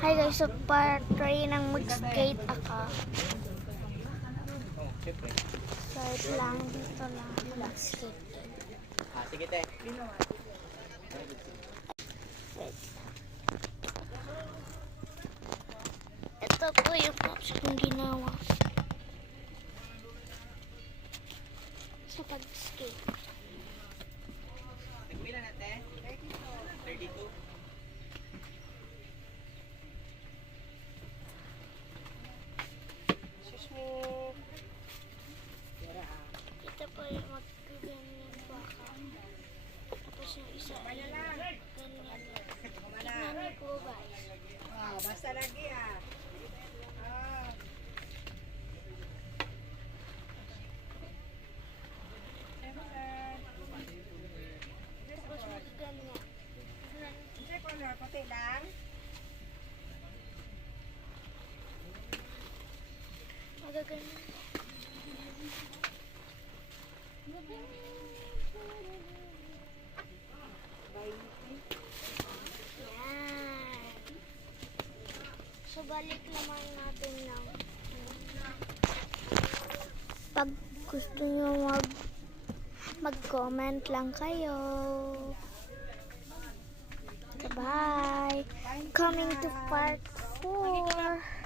Hi guys, so try ng mag-skate ako. Side lang, dito lang mag-skate. Sige te. Ito po yung pops kong ginawa sa pag-skate. Nagbilan na te? 32. Excuse me. Ito po yung mag-ganyan baka. Tapos yung isa ay ganyan. Tignan niyo po guys. Basta lagi ah. Tapos mag-ganyan. Kasi color, puti lang. Magaganyan. Yan. So, balik naman natin ng pag gusto nyo mag-comment lang kayo. Bye! Coming to part 4.